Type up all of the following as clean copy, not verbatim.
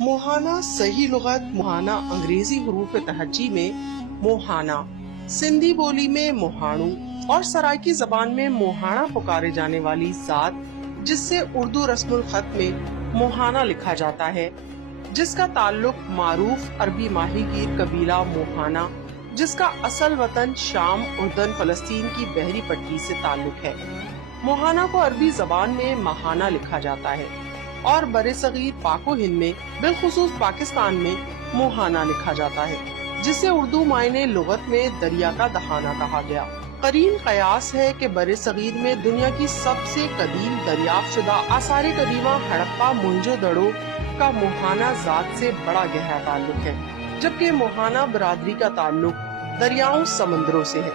मोहाना सही लुगत मोहाना अंग्रेजी हरूफ तहज्जी में मोहाना, सिंधी बोली में मोहाणू और सराइकी जबान में मोहाना पुकारे जाने वाली जात जिससे उर्दू रस्मुल खत में मोहाना लिखा जाता है, जिसका ताल्लुक मारूफ अरबी माहीगीर कबीला मोहाना जिसका असल वतन शाम, उर्दन, फलस्तीन की बहरी पट्टी से ताल्लुक है। मोहाना को अरबी जबान में महाना लिखा जाता है और बरे-सगीर पाको हिंद में बिलखुसूस पाकिस्तान में मोहाना लिखा जाता है, जिसे उर्दू मायने लुगत में दरिया का दहाना कहा गया। करीन कयास है कि बरे-सगीर में दुनिया की सबसे कदीम दरियाफ्त शुदा आसार कदीमा हड़प्पा मोहनजोदड़ो का मोहाना जात से बड़ा गहरा ताल्लुक है, जबकि मोहाना बरादरी का ताल्लुक दरियाओं समंदरों से है।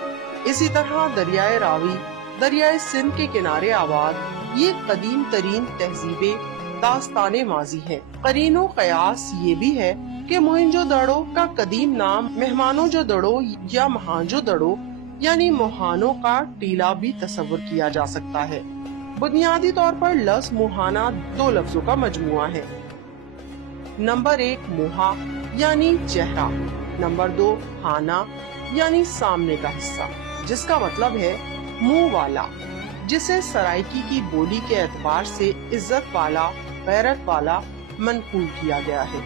इसी तरह दरियाए रावी, दरियाए सिंध के किनारे आबाद ये कदीम तरीन तहजीबें दास्ताने माजी है। करीनो कयास ये भी है कि मोहनजोदड़ो का कदीम नाम मेहमानों जो दड़ो या महाजो दड़ो यानी मोहानों का टीला भी तस्वर किया जा सकता है। बुनियादी तौर पर लफ्ज मोहाना दो लफ्जों का मजमुआ है। नंबर 1 मोहा यानी चेहरा, नंबर 2 हाना यानी सामने का हिस्सा, जिसका मतलब है मुंह वाला, जिसे सराइकी की बोली के एतबार से इज्जत वाला, गैरत वाला मनकूल किया गया है।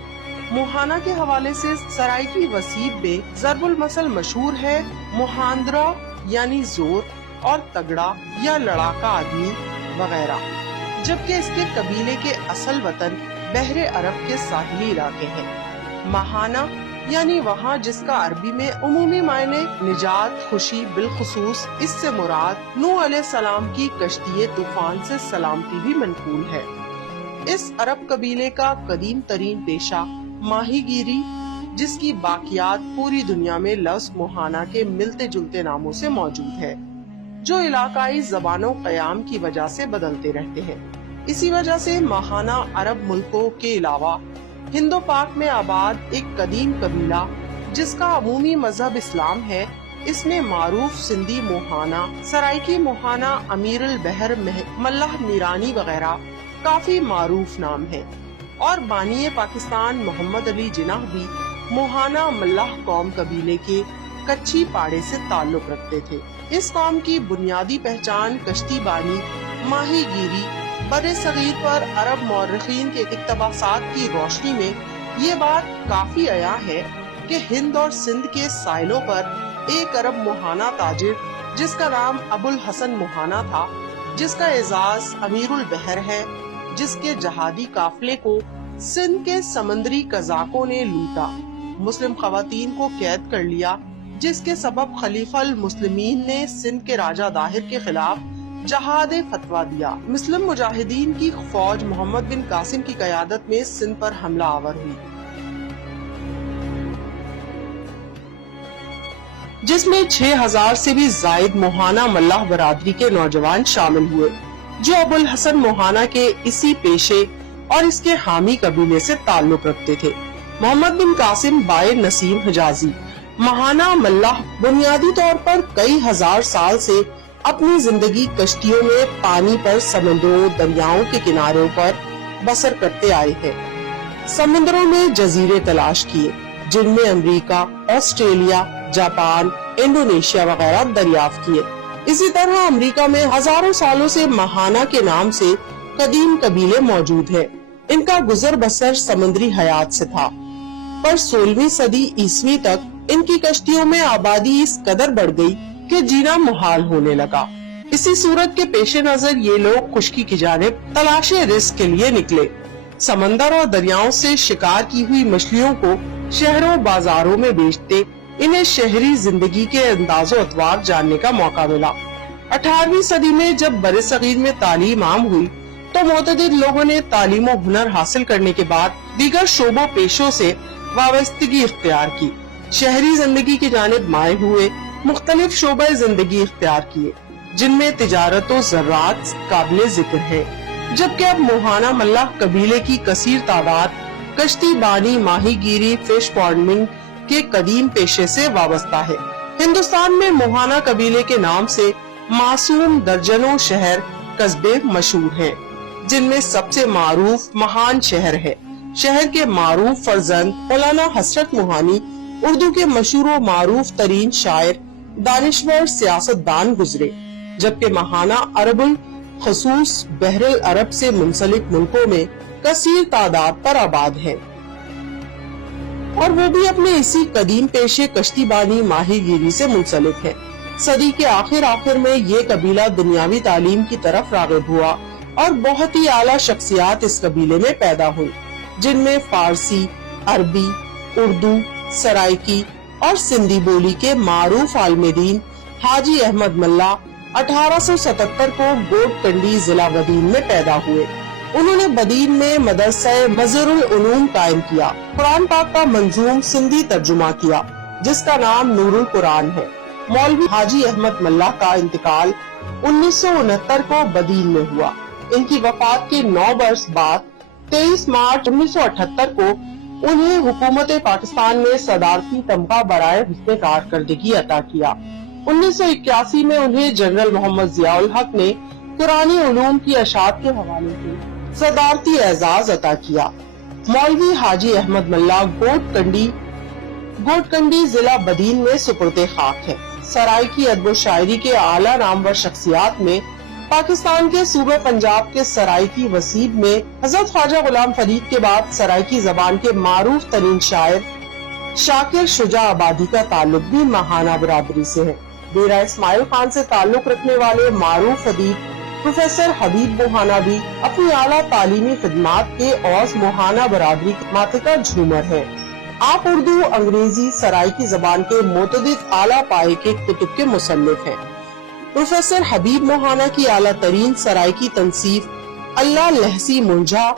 मोहाना के हवाले से सराइकी वसीब में ज़रबुल मसल मशहूर है मोहांद्रा यानी जोर और तगड़ा या लड़ाका आदमी वगैरह, जबकि इसके कबीले के असल वतन बहरे अरब के साहिली इलाके हैं। महाना यानी वहाँ जिसका अरबी में उमूमी मायने निजात, खुशी, बिलखुसूस इससे मुराद नूह अलैहिस्सलाम की कश्ती तूफान से सलामती भी मनकूल है। इस अरब कबीले का कदीम तरीन पेशा माहीगीरी, जिसकी बाकियात पूरी दुनिया में लफ्ज मोहाना के मिलते जुलते नामों से मौजूद है, जो इलाकाई जबानों कयाम की वजह से बदलते रहते हैं। इसी वजह से महाना अरब मुल्कों के अलावा हिंदो पाक में आबाद एक कदीम कबीला जिसका अमूमी मजहब इस्लाम है, इसमें मारूफ सिंधी मोहाना, सराइकी मोहाना, अमीरुल बहर मल्लाह मीरानी वगैरह काफी मारूफ नाम है। और बानिए पाकिस्तान मोहम्मद अली जिन्नाह भी मोहाना मल्लाह कौम कबीले के कच्ची पाड़े से ताल्लुक रखते थे। इस कौम की बुनियादी पहचान कश्ती बानी, माहीगीरी, बरे सगीर पर अरब मौर्रिखीन के इक्तबासात की रोशनी में ये बात काफी आया है कि हिंद और सिंध के साहिलों पर एक अरब मोहाना ताजिर जिसका नाम अबुल हसन मोहाना था, जिसका एजाज अमीरुल बहर है, जिसके जहादी काफले को सिंध के समंदरी कजाकों ने लूटा, मुस्लिम खवातीन को कैद कर लिया, जिसके सबब खलीफल मुस्लिमीन ने सिंध के राजा दाहिर के खिलाफ जहाद फतवा दिया। मुस्लिम मुजाहिदीन की फौज मोहम्मद बिन कासिम की क़यादत में सिंध पर हमला आवर हुई, जिसमें 6000 से भी जायद मोहाना मल्लाह बरादरी के नौजवान शामिल हुए, जो अबुल हसन मोहाना के इसी पेशे और इसके हामी कबीले से ताल्लुक रखते थे। मोहम्मद बिन कासिम बाय नसीम हिजाजी महाना मल्लाह बुनियादी तौर पर कई हजार साल से अपनी जिंदगी कश्तियों में पानी पर समंदरों, दरियाओं के किनारों पर बसर करते आए हैं। समुद्रों में जजीरे तलाश किए, जिनमें अमेरिका, ऑस्ट्रेलिया, जापान, इंडोनेशिया वगैरह दरियाफ्त किए। इसी तरह अमेरिका में हजारों सालों से महाना के नाम से कदीम कबीले मौजूद हैं। इनका गुजर बसर समुद्री हयात से था, पर 16वीं सदी ईस्वी तक इनकी कश्तियों में आबादी इस कदर बढ़ गई कि जीना मुहाल होने लगा। इसी सूरत के पेशे नजर ये लोग खुश्की की जानिब तलाशे रिस्क के लिए निकले। समंदर और दरियाओं से शिकार की हुई मछलियों को शहरों बाजारों में बेचते इन्हें शहरी जिंदगी के अंदाजो अतवार जानने का मौका मिला। 18वीं सदी में जब बरे सगीर में तालीम आम हुई तो मोतदिद लोगों ने तालीम और हुनर हासिल करने के बाद दीगर शोबों पेशों से वाबस्तगी इख्तियार की, शहरी जिंदगी की जानिब माए हुए, मुख्तलिफ शोबे जिंदगी इख्तियार किए, जिनमें तिजारत और ज़राअत काबिले जिक्र है। जबकि अब मोहाना मल्लाह कबीले की कसीर तादाद कश्ती बानी, माहीगीरी, फिश फार्मिंग के कदीम पेशे से वाबस्ता है। हिंदुस्तान में मोहाना कबीले के नाम से मासूम दर्जनों शहर कस्बे मशहूर हैं, जिनमें सबसे मारूफ महान शहर है شہر کے معروف فرزند مولانا حسرت موہانی اردو کے مشہور و معروف ترین شاعر، دانشور، سیاست دان گزرے، جبکہ ماہانہ عرب الخصوص بحر العرب سے منسلک ملکوں میں کثیر تعداد پر آباد ہے، اور وہ بھی اپنے اسی قدیم پیشے کشتی بانی ماہی گیری سے منسلک ہے۔ صدی کے آخر میں یہ قبیلہ دنیاوی تعلیم کی طرف راغب ہوا اور بہت ہی اعلیٰ شخصیات اس قبیلے میں پیدا ہوئی، جن میں فارسی، عربی، اردو، سرائکی اور سندھی بولی کے معروف عالم دین حاجی احمد ملا 1877 کو گوٹ کنڈی ضلع بدین میں پیدا ہوئے۔ انہوں نے بدین میں مدرسہ مظہر العلوم قائم کیا، قرآن پاک کا منظوم سندھی ترجمہ کیا جس کا نام نور القرآن ہے۔ مولوی حاجی احمد ملا کا انتقال 1969 کو بدین میں ہوا۔ ان کی وفات کے 9 برس بعد 23 مارچ 1978 کو انہیں حکومت پاکستان میں صدارتی تمغہ برائے حسن کارکردگی عطا کیا۔ 1981 میں انہیں جنرل محمد ضیاء الحق نے قرآنی علوم کی اشاعت کے حوالے سے صدارتی اعزاز عطا کیا۔ مولوی حاجی احمد ملا گوٹ کنڈی ضلع بدین میں سپرد خاک ہے۔ سرائکی ادب و شاعری کے اعلیٰ نامور شخصیات میں پاکستان کے صوبہ پنجاب کے سرائکی وسیب میں حضرت خواجہ غلام فرید کے بعد سرائکی زبان کے معروف ترین شاعر شاکر شجاع آبادی کا تعلق بھی ماہانہ برادری سے ہے۔ ڈیرہ اسماعیل خان سے تعلق رکھنے والے معروف ادیب پروفیسر حبیب موہانہ بھی اپنی اعلیٰ تعلیمی خدمات کے عوض موہانہ برادری کے ماتھے کا جھومر ہے۔ آپ اردو، انگریزی، سرائکی زبان کے متعدد اعلیٰ پائے کے کتب کے مصنف ہیں۔ پروفیسر حبیب موہانہ کی اعلیٰ ترین سرائکی تنصیف اللہ لہسی منجھا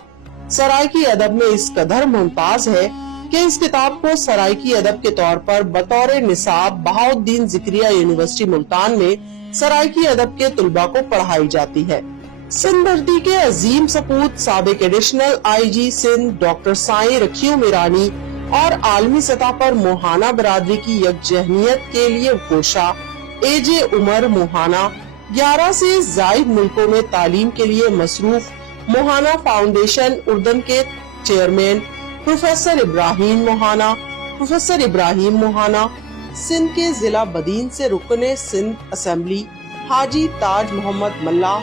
سرائکی ادب میں اس قدر ممتاز ہے کہ اس کتاب کو سرائکی ادب کے طور پر بطور نصاب بہاؤالدین ذکریہ یونیورسٹی ملتان میں سرائکی ادب کے طلباء کو پڑھائی جاتی ہے۔ سندھ بردی کے عظیم سپوت سابق additional I G Sindh doctor Sain Rakhio Mirani اور عالمی سطح پر موہانہ برادری کی یکجہتیت کے لیے کوشاں اے جے عمر موہانہ 11 سے زائد ملکوں میں تعلیم کے لیے مصروف موہانہ فاؤنڈیشن اردن کے چیئرمین پروفیسر ابراہیم موہانہ، سندھ کے ضلع بدین سے رکن سندھ اسمبلی حاجی تاج محمد ملا،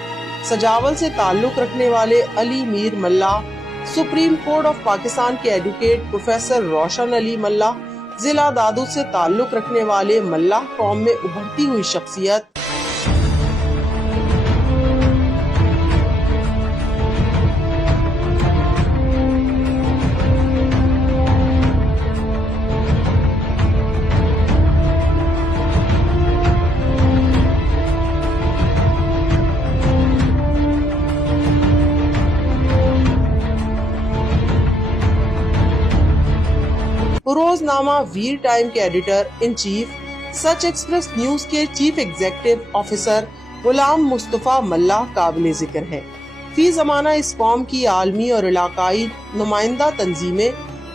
سجاول سے تعلق رکھنے والے علی میر ملا، سپریم کورٹ آف پاکستان کے ایڈوکیٹ پروفیسر روشن علی ملا، ضلع دادو سے تعلق رکھنے والے ملا قوم میں ابھرتی ہوئی شخصیت روزنامہ ویر ٹائم کے editor in chief, such express news کے chief executive officer Ghulam Mustafa ملا قابل ذکر ہے۔ فی زمانہ اس قوم کی عالمی اور علاقائی نمائندہ تنظیمیں،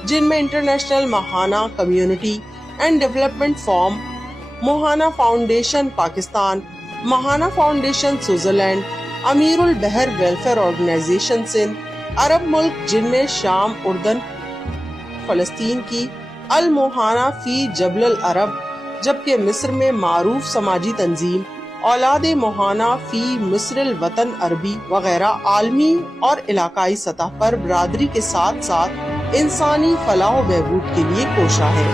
جن میں انٹرنیشنل ماہانہ community and development forum, Mohana foundation Pakistan, ماہانہ فاؤنڈیشن سوئٹزرلینڈ، امیر البحر ویلفیئر آرگنائزیشن سندھ، عرب ملک جن میں شام، اردن، فلسطین کی الموہانہ فی جبل العرب، جبکہ مصر میں معروف سماجی تنظیم اولاد موہانہ فی مصر الوطن عربی وغیرہ عالمی اور علاقائی سطح پر برادری کے ساتھ ساتھ انسانی فلاح و بہبود کے لیے کوشاں ہے۔